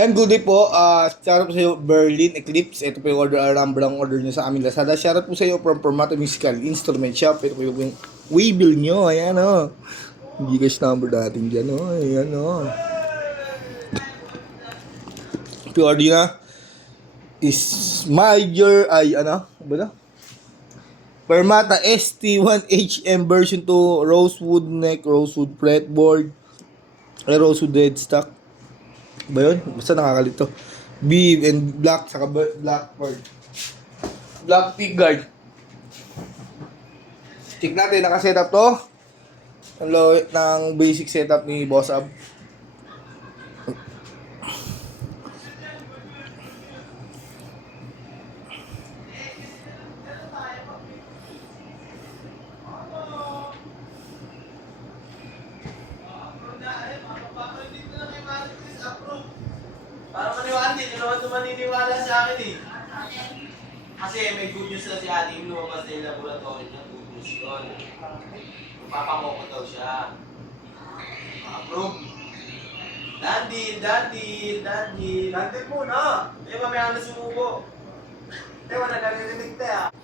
Ayan, good day po. Shoutout po sa iyo, Berlin Eclipse. Ito po yung number ng order nyo sa aming Lazada. Shoutout po sa iyo from Permata Musical Instrument Shop. Ito po yung waybill nyo. Ayan o. Hindi guys number natin dyan o. Ayan o. Ito order na is major, ba na? Permata ST1HM version 2, rosewood neck, rosewood fretboard, rosewood headstock. Ba yun? Basta nakakalito. Beam and black, saka black board. Black pick guard. Check natin, naka-setup to. Ng basic setup ni Boss Ab. Para maniwala din, hindi naman maniniwala sa akin eh. Kasi may good news na si ate yung lumabas na yung laboratory niya, good news yun. Papangoko daw siya. Approve. Dandil. Dandil muna. Eh, mamaya na sumubo. Eh, wala narinig tayo.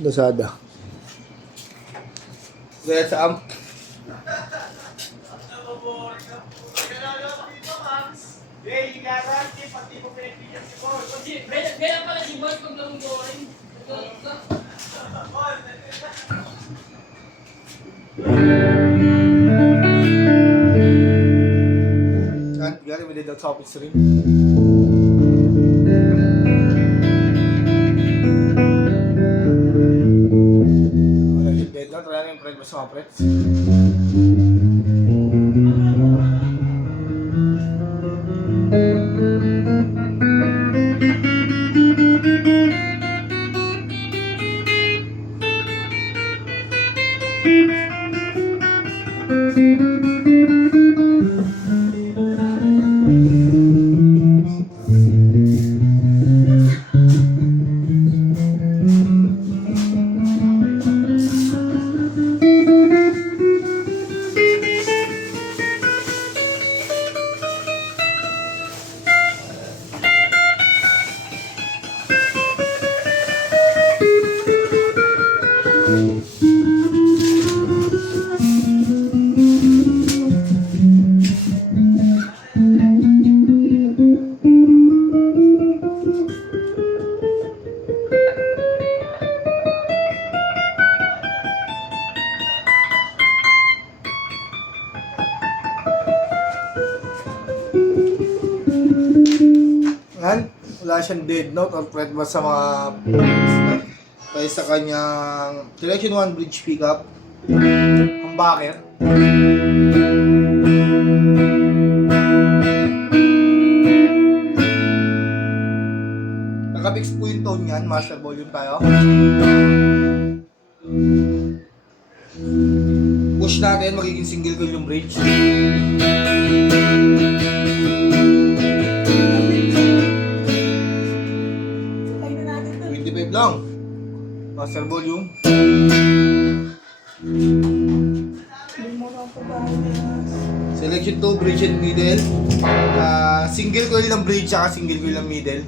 Lazada. Kaya sa amp. Kaya pala si Boss pag lumunggorin. Gari mo din daw topic stream. Try natin yung friend mo sa mga friends. Wala siyang dead note or threat ba sa mga friends kaya sa kanyang selection 1 bridge pickup humbucker nakapix po yung tone yan, master volume tayo. Push natin, magiging single coil yung bridge. Lang master volume. Selection 2 bridge and middle. Single coil ng bridge at single coil ng middle.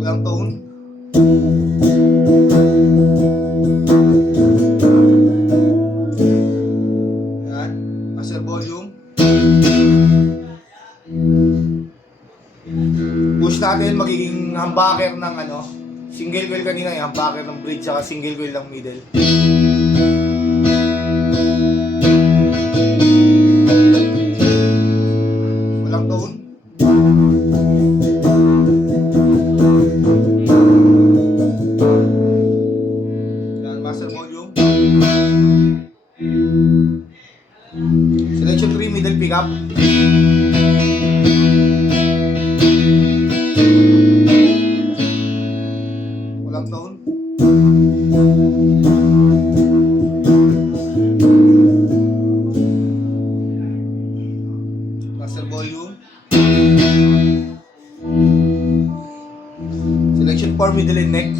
Walang tone. Yan, master volume. Push natin, magiging humbucker ng single coil kanina yung humbucker ng bridge saka single coil ng middle. pickup. Walang tone. Master volume. Selection for middle and neck.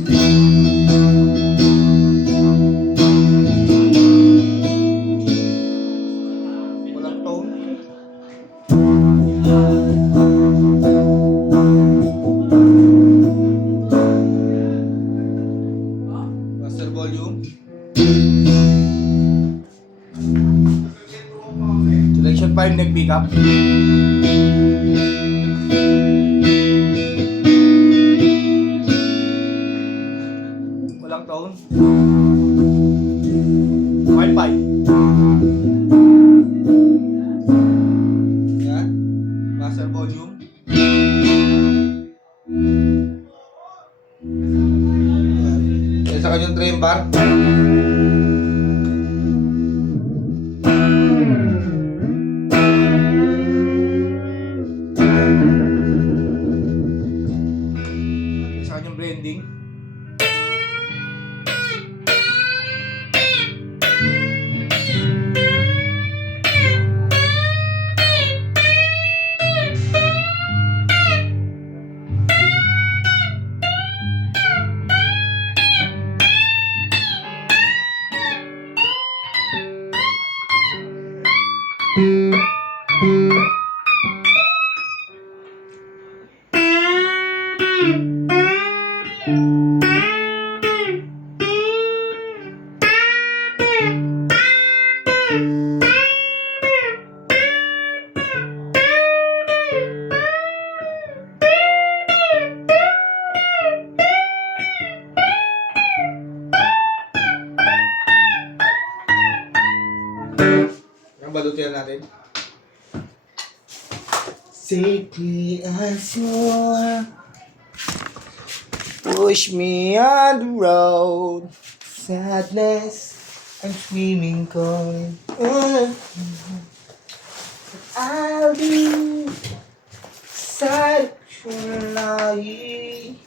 Walang tone. Master volume. Selection 5 neck pickup. Walang tone. Wi-Fi. Yan. Master volume. Yan sa kanyang trim bar. Yan sa kanyang blending. Ang balutihan natin. Take me as you are. Push me on the road. Sadness, I'm screaming, calling. I'll be sad tonight.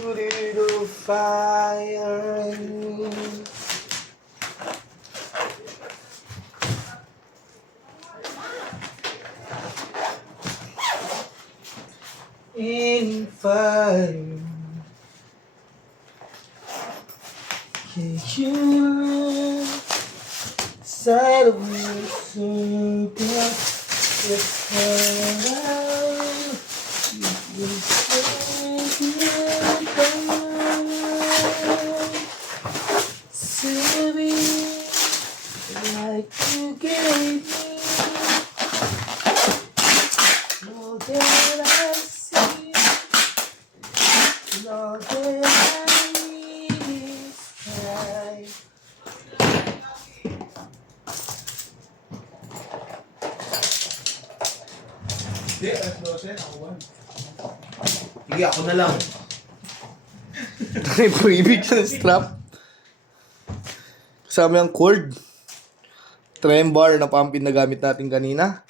Put it on fire in me. In fire. Can you side of me so good? Let's go out. You to me like you gave me. All that I see, all that I need is time. Hindi, alas 12, ako 1. Sige, ako na lang. May pag-ibig sa strap. Kasama yung cord. Trem bar na pumpin na gamit natin kanina.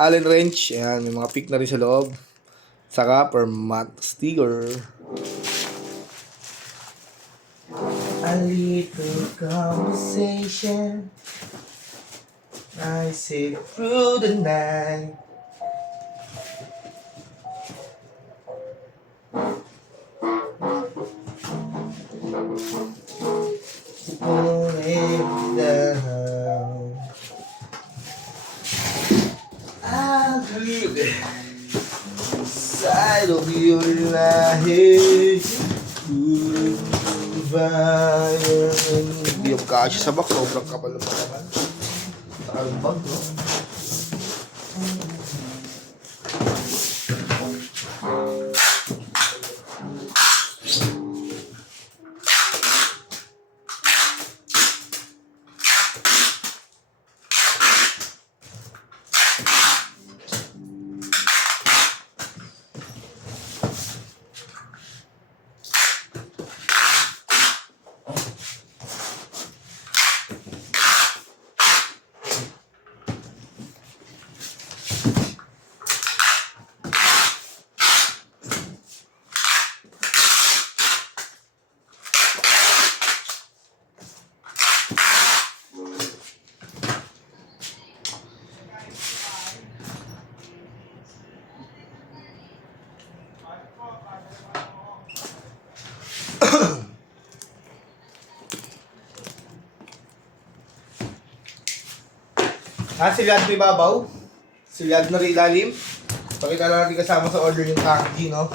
Allen wrench. Ayan, may mga pick na rin sa loob. Saka per mat sticker. A little conversation I sit through the night. Pulling down. I live inside of your life. Fire. Hindi yung kasya sa box. Sobrang kapal naman naman. Sa kalumbag, no? Silyad na ibabaw. Silyad na rin ilalim. Pakita lang natin kasama sa order yung packaging, no?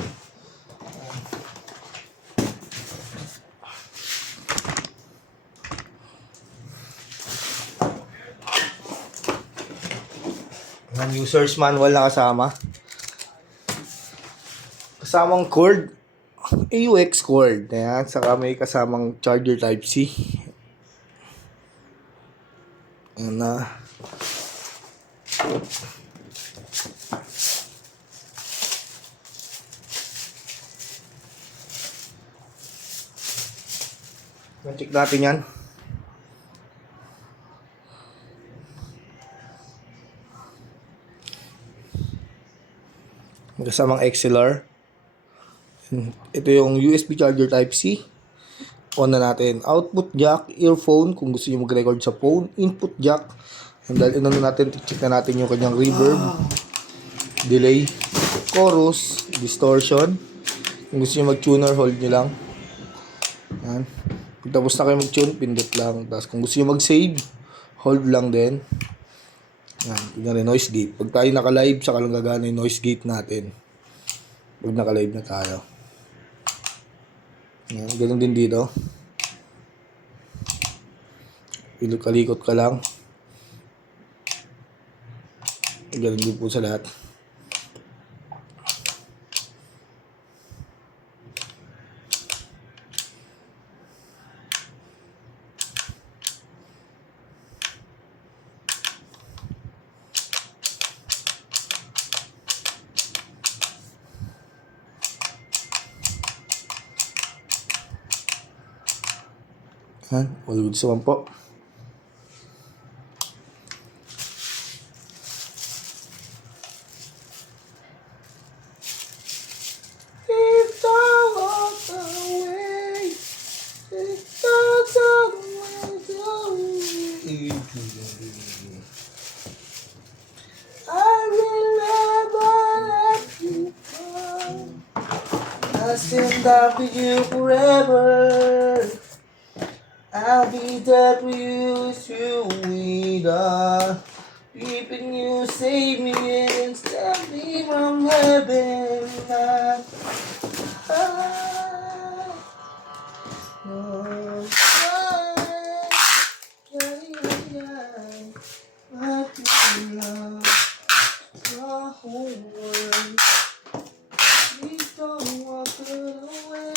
Ang user's manual na kasama. Kasamang cord. AUX cord. Ayan. Saka may kasamang charger Type-C. Ayan na. Check natin yan. May kasamang XLR. Ito yung USB charger Type-C. On na natin. Output jack, earphone kung gusto niyo mag-record sa phone. Input jack. And dahil inano natin, check na natin yung kanyang reverb, delay, chorus, distortion. Kung gusto niyo mag-tuner, hold nyo lang. Yan. Pag tapos na kayo mag-tune, pindot lang. Tapos kung gusto niyo mag-save, hold lang din. Yan. Tingnan rin, noise gate. Pag tayo naka-live, saka lang gagana yung noise gate natin. Pag naka-live na tayo. Yan. Ganun din dito. Kalikot ka lang. Ganun din po sa lahat. Yan, all good naman po. If I walk away, if I walk away, I will never let you go. I'll stand up with you forever. I'll be there for you as you need us. Keeping you save me and stop me from heaven. Please don't walk away.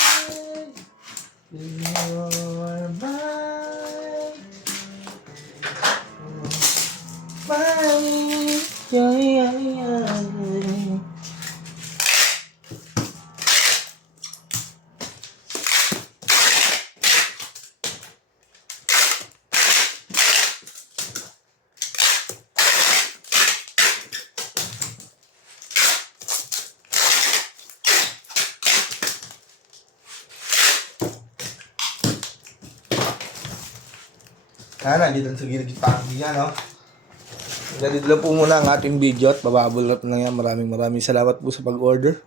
You're mine. Mine. Yeah. Nandito sa gilid yung packaging niya, no? Dito lang po muna ang ating video at bababulot na lang yan. Maraming salamat po sa pag-order.